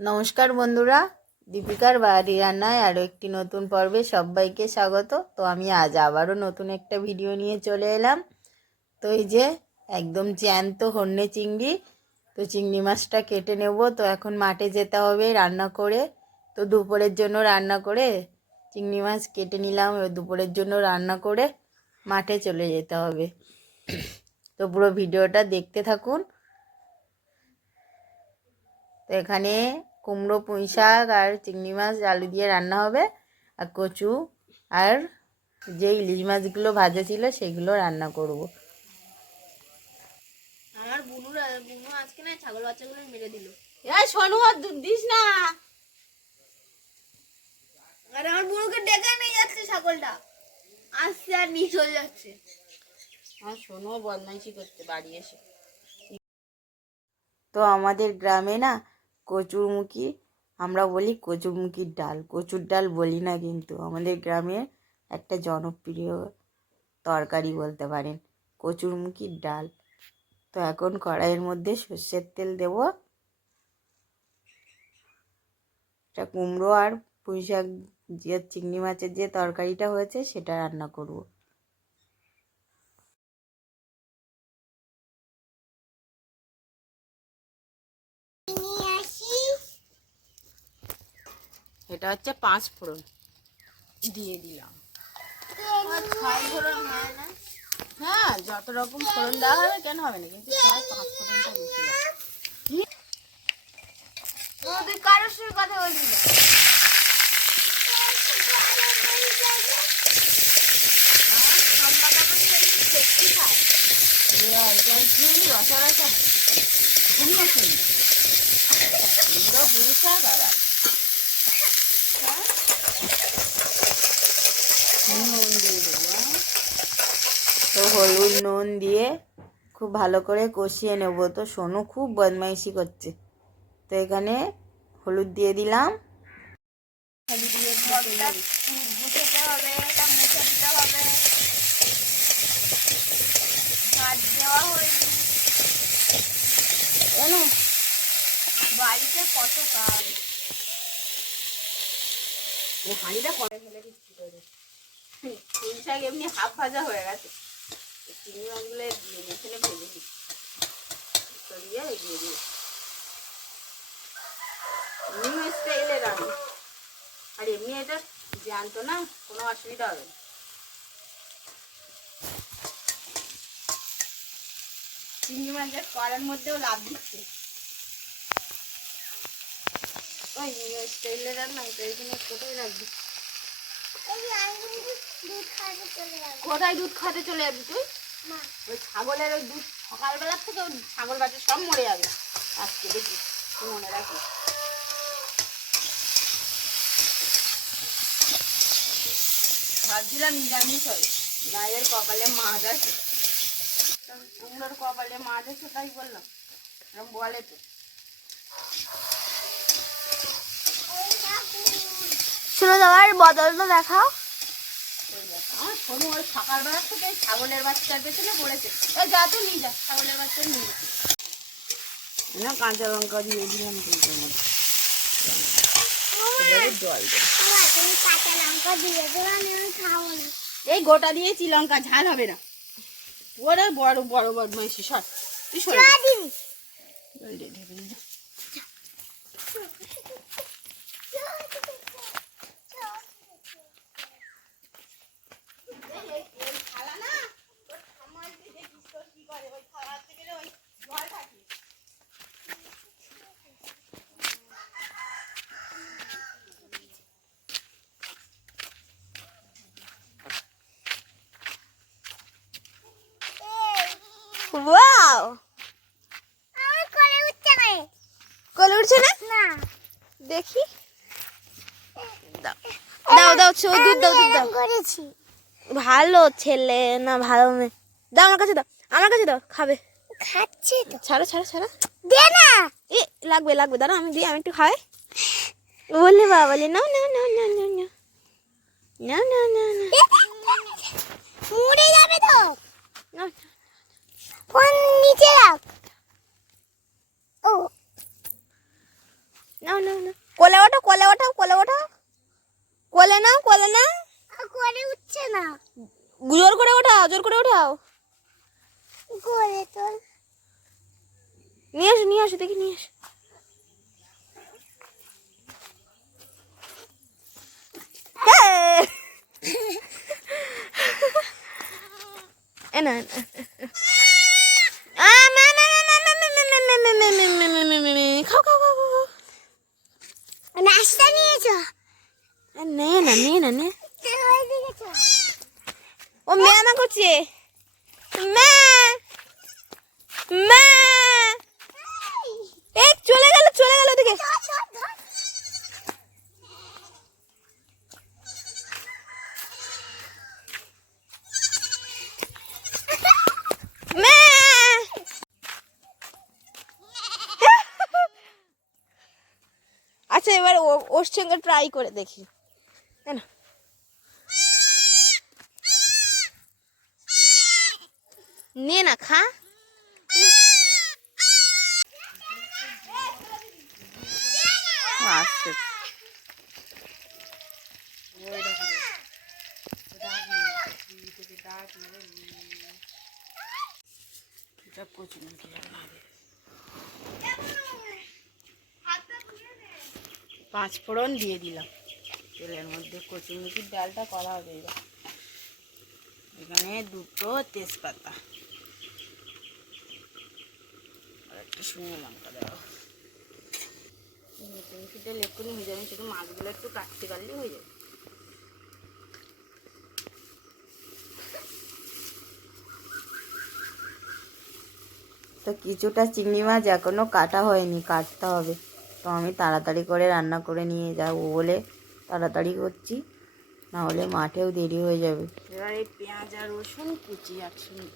নমস্কার বন্ধুরা, দীপিকার বাড়ি রান্নায় আরও একটি নতুন পর্বে সবাইকে স্বাগত। তো আমি আজ আবারও নতুন একটা ভিডিও নিয়ে চলে এলাম। তো এই যে একদম জ্যান্ত হন্যে চিংড়ি, তো চিংড়ি মাছটা কেটে নেব। তো এখন মাঠে যেতে হবে রান্না করে, তো দুপুরের জন্য রান্না করে চিংড়ি মাছ কেটে নিলাম। এবার দুপুরের জন্য রান্না করে মাঠে চলে যেতে হবে। তো পুরো ভিডিওটা দেখতে থাকুন। তো এখানে কুমড়ো, পুঁই শাক আর চিংড়ি মাছ আলু দিয়ে রান্না হবে, আর কচু আর যে ইলিশ মাছগুলো ভাজা ছিল সেগুলো রান্না করব। আমার বুনু আজকে না ছাগল বাচ্চাগুলো মেরে দিল। এই শোনো, আর দুধ দিস না। আর আমার বুনুকে ডেকে নিয়ে যাচ্ছে ছাগলটা, আসছে আর নিয়ে চলে যাচ্ছে। আমার শোনো বদমাইশি করতে বাড়ি এসে। তো আমাদের গ্রামে না কচুরমুখী, আমরা বলি কচুরমুখীর ডাল, কচুর ডাল বলি না, কিন্তু আমাদের গ্রামে একটা জনপ্রিয় তরকারি বলতে পারেন কচুরমুখীর ডাল। তো এখন কড়াইয়ের মধ্যে সর্ষের তেল দেব, এটা কুমড়ো আর পুঁই শাক যে চিংড়ি মাছের যে তরকারিটা হয়েছে সেটা রান্না করব। এটা হচ্ছে 5 ফোড়ন দিয়ে দিলাম। হ্যাঁ, যত রকম ফোড়ন দেওয়া হবে কেন হবে না, কিন্তু সবাই 5 ফোড়নটা বেশি হয়। তুই কারোর সঙ্গে কথা বলবি না। তো হলুদ নুন দিয়ে খুব ভালো করে কষিয়ে নেব। তো সোনু খুব বদমাইশি করছে, তো এখানে হলুদ দিয়ে দিলাম। গুছাতে হবে, এটা মুছে দিতে হবে। ভাত দেওয়া হয়নি, বাড়িতে কত কাজ। হাঁড়িটা পরে ফেলে দিচ্ছি। পুঁই শাক এমনি হাফ ভাজা হয়ে গেছে, চিংড়ি মাছগুলো দিয়ে মেখে ভেজে দিচ্ছি, সরিয়ে দিয়ে দিয়ে নিউ স্টাইলে রান্না। আর এমনি এটা জানতো না, কোনো অসুবিধা হবে না। চিংড়ি মাছের কড়ার মধ্যেও লাভ দিচ্ছে। ওই নিউ স্টাইলে রান্না, তো এখানে কোথায় রাখবি? কোথায় দুধ খাতে চলে যাবি তুই? ওই ছাগলের ওই দুধ সকালবেলার থেকে ওই ছাগল বাচ্চা সব মরে যাবে আজকে, দেখি তুই মনে রাখিস। ভাবছিলাম নিরামিষ হয়, গায়ের কপালে মাছ আছে, কুমড়োর কপালে মাছ আছে তাই বললাম, এরকম বলে তো। শোনো, তোমার বদলটা দেখাও। আমার শোনো, ওই সকালবেলার থেকে ছাগলের বাচ্চার পেছনে পড়েছে। ওই যা তো নিয়ে যা, ছাগলের বাচ্চা নিয়ে যা না। কাঁচা লঙ্কা দিয়ে দিলাম কিন্তু জল এই গোটা দিয়েছি লঙ্কা, ঝাল হবে না। ওরা বড় বড় বদমাইশি, সর তুই সরে জল দিয়ে ঢেকে যা। ওয়াও, কোলে উঠছে না? দেখি, দাও দাও, দুধ দাও, দুধ দাও। ভালো ছেলে না, ভালো মেয়ে। দাও আমার কাছে, দাও আমার কাছে, দাও, খাবে। খাচ্ছে তো, ছাড়ো ছাড়ো ছাড়ো, দে না। এ লাগবে লাগবে, দাঁড়া আমি দিই, আমি একটু খাই। বলে বাবা, বলে না না না না না না না না না না, মরে যাবে তো। ফোন নিচে রাখ। ও নাও নাও নাও, কোলে ওঠো, কোলে ওঠো, কোলে ওঠো, কোলে নাও, কোলে নাও। কোলে উঠছে না, জোর করে ওঠাও, জোর করে ওঠাও। কোলে তো নিয়ে আসো দেখি, নিয়ে আসো। এ না খাও খাও খাও খাও। নাস্তা নিয়েছো? নে না, নে না, নে। ও ম্যামা করছে, মা মা, এই চলে গেল, চলে গেল ওদিকে। মা, আচ্ছা এবার ওর সঙ্গে ট্রাই করে দেখি। না নে না, খা। আসছে পাঁচ ফোড়ন দিয়ে দিলাম তেলের মধ্যে। কচুরমুখির ডালটা করা হবে এবার। এখানে দুটো তেজপাতা আর একটা শুকনো লঙ্কা দেওয়া। কচুরমুখির ডাল এক্ষুনি হয়ে যাবে, শুধু মাছগুলো একটু কাটতে পারলেই হয়ে যাবে। তো কিছুটা চিংড়ি মাছ এখনও কাটা হয়নি, কাটতে হবে। তো আমি তাড়াতাড়ি করে রান্না করে নিয়ে যাবো বলে তাড়াতাড়ি করছি, না হলে মাঠেও দেরি হয়ে যাবে। এবার এই পেঁয়াজ আর রসুন কুচি একসঙ্গে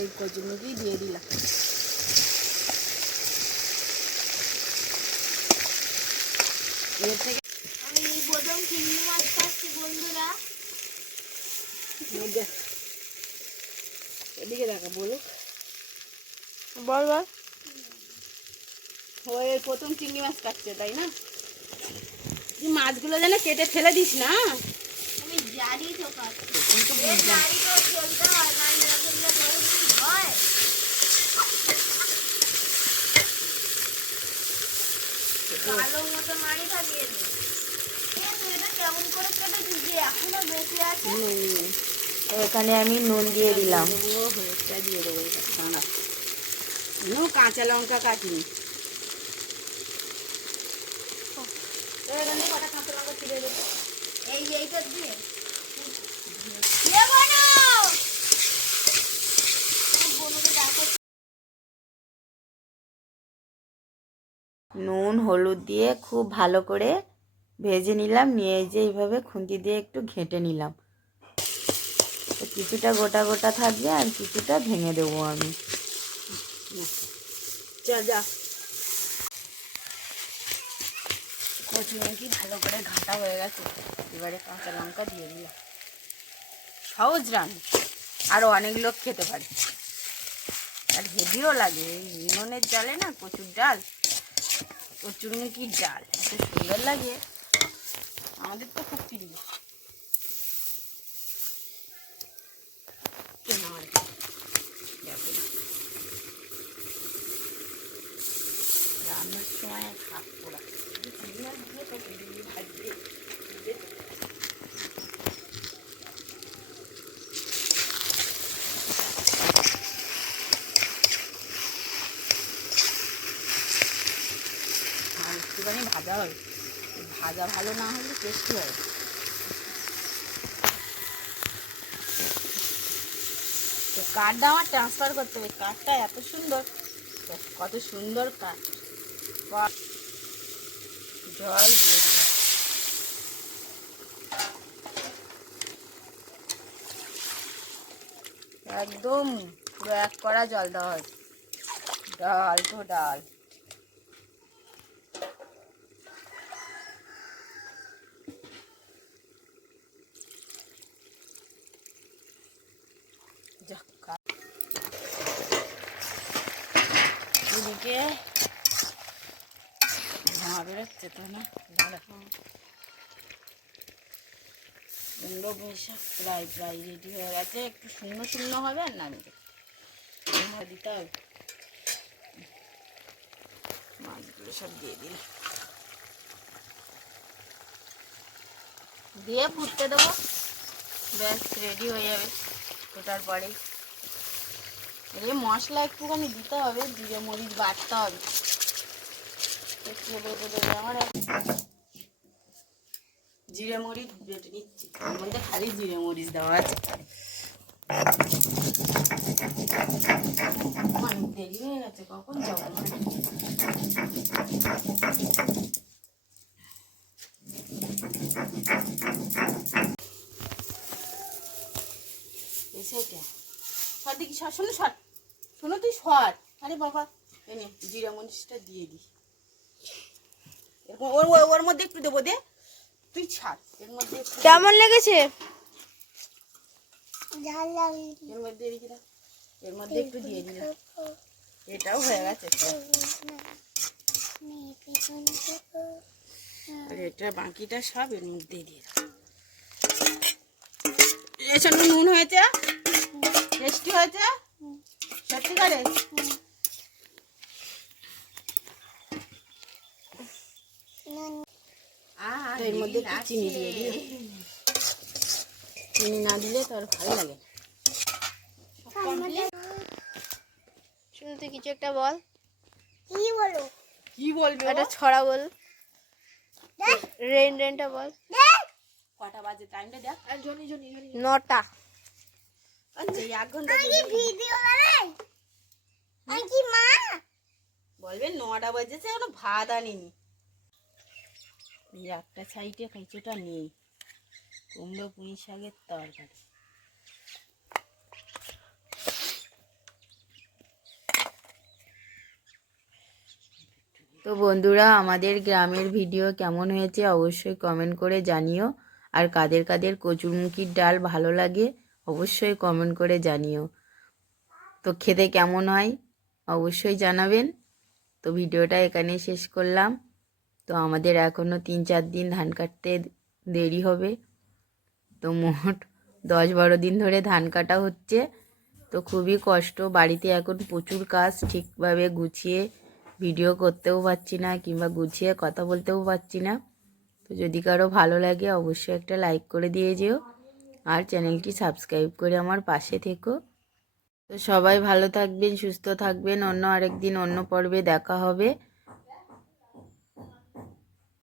এই কচুরমুখি দিয়ে দিলাম। এর থেকে আমি প্রথম চিংড়ি মাছ খাচ্ছি বন্ধুরা। এদিকে দেখা বলো, বল বল। ওই প্রথম চিংড়ি মাছ কাটছে তাই না? তুই মাছগুলো যেন কেটে ফেলে দিস না। আমি জানি তো কাটতে, কিন্তু জানি তো চলতে হয় না, এরকম হয়। ভালো মতো মারি থাকিয়ে দে। এটা কেমন করে কেটে দিবি, এখনো বেঁচে আছে। এখানে আমি নুন দিয়ে দিলাম। দিয়ে দেবো কাঁচা লঙ্কা কাটিনি। কটা কাঁচা লঙ্কা ছিঁড়ে দেবো, এইটা দিয়ে নুন হলুদ দিয়ে খুব ভালো করে ভেজে নিলাম, নিয়ে এই যে এইভাবে খুন্তি দিয়ে একটু ঘেঁটে নিলাম। তো কিছুটা গোটা গোটা থাকবে আর কিছুটা ভেঙে দেবো আমি। যা কচুরমুখি ভালো করে ঘাটা হয়ে গেছে, এবারে কাঁচা লঙ্কা দিয়ে দিলাম। সহজ রান্না, আরও অনেক লোক খেতে পারে, আর হেভিও লাগে। উনুনের ডালে না, কচুর ডাল, কচুরমুখির ডাল এত সুন্দর লাগে, আমাদের তো খুব প্রিয়। রান্নার সময় হাত পোড়া ভাজবে। একটুখানি ভাজা হবে, ভাজা ভালো না হলে টেস্টি হবে। তো কাঠটা আমার ট্রান্সফার করতে হবে, কাঠটা এত সুন্দর, কত সুন্দর কাঠ। জল দিয়ে দিলাম, একদম পুরো এক কড়া জল দেওয়া হয়। ডাল তো ডাল, থেকে ধোঁয়া বেরোচ্ছে তো না, কুমড়ো পুঁই শাক প্রায় প্রায় রেডি হয়ে গেছে। একটু শূন্য শূন্য হবে আর নামিয়ে দিতে হবে। মাছগুলো সব দিয়ে দিলাম, দিয়ে ফুটতে দেবো, ব্যাস রেডি হয়ে যাবে। ফোটার পরে এর মশলা একটুখানি দিতে হবে, জিরে মরিচ বাটতে হবে। একটু বেটে দেবে আমার, জিরে মরিচ বেটে নিচ্ছি, এর মধ্যে খালি জিরে মরিচ দেওয়া আছে। অনেক দেরি হয়ে গেছে, কখন যাবো? দেখি শোনো, শোনো তুই সর। আরে বাবা, এনে জিরা মরিচটা দিয়ে দি, এরকম ওর মধ্যে একটু দেবো, দে তুই ছাড়। এর মধ্যে কেমন লেগেছে? এর মধ্যে রেখে দাও, এর মধ্যে একটু দিয়ে দিলাম। এটাও হয়ে গেছে তো, আর এটা বাকিটা সব এর মধ্যে দিয়ে দাও। এর সঙ্গে নুন হয়েছে, টেস্টি হয়েছে সত্যিকারে। এর মধ্যে একটু চিনি দিয়ে দিই, চিনি না দিলে তো আর ভালো লাগে। শুনতে কিছু একটা বল। কি বলবে? একটা ছড়া বল, রেনটা বল। কটা বাজে টাইমটা দেখ। 9টা। আচ্ছা, এই 1 ঘন্টা বলবে 9টা বাজেছে, ওরা ভাত আনিনি। এই একটা সাইডে কিছুটা নেই, কুমড়ো পুঁই শাকের তরকারি। তো বন্ধুরা, আমাদের গ্রামের ভিডিও কেমন হয়েছে অবশ্যই কমেন্ট করে জানিও। আর কাদের কাদের কচুরমুখির ডাল ভালো লাগে অবশ্যই কমেন্ট করে জানিও। তো খেতে কেমন হয় অবশ্যই জানাবেন। তো ভিডিওটা এখানেই শেষ করলাম। তো আমাদের এখনও 3-4 দিন ধান কাটতে দেরি হবে। তো মোট 10-12 দিন ধরে ধান কাটা হচ্ছে। তো খুবই কষ্ট, বাড়িতে এখন প্রচুর কাজ, ঠিকভাবে গুছিয়ে ভিডিও করতেও পারছি না, কিংবা গুছিয়ে কথা বলতেও পারছি না। তো যদি কারো ভালো লাগে অবশ্যই একটা লাইক করে দিয়ে যেও, আর চ্যানেলটি সাবস্ক্রাইব করে আমার পাশে থেকো। তো সবাই ভালো থাকবেন, সুস্থ থাকবেন। অন্য আরেকদিন অন্য পর্বে দেখা হবে।